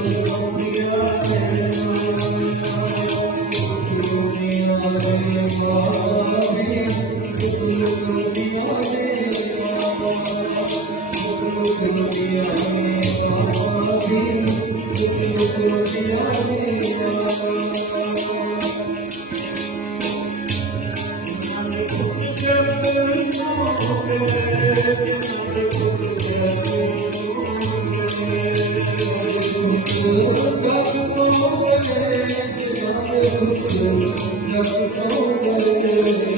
Thank you. Thank you.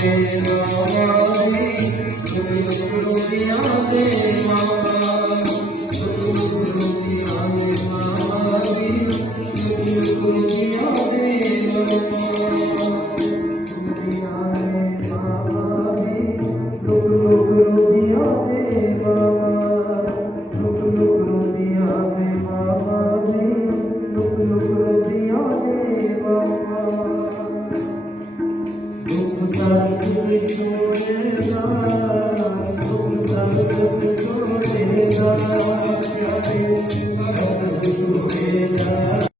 তুমি তুমি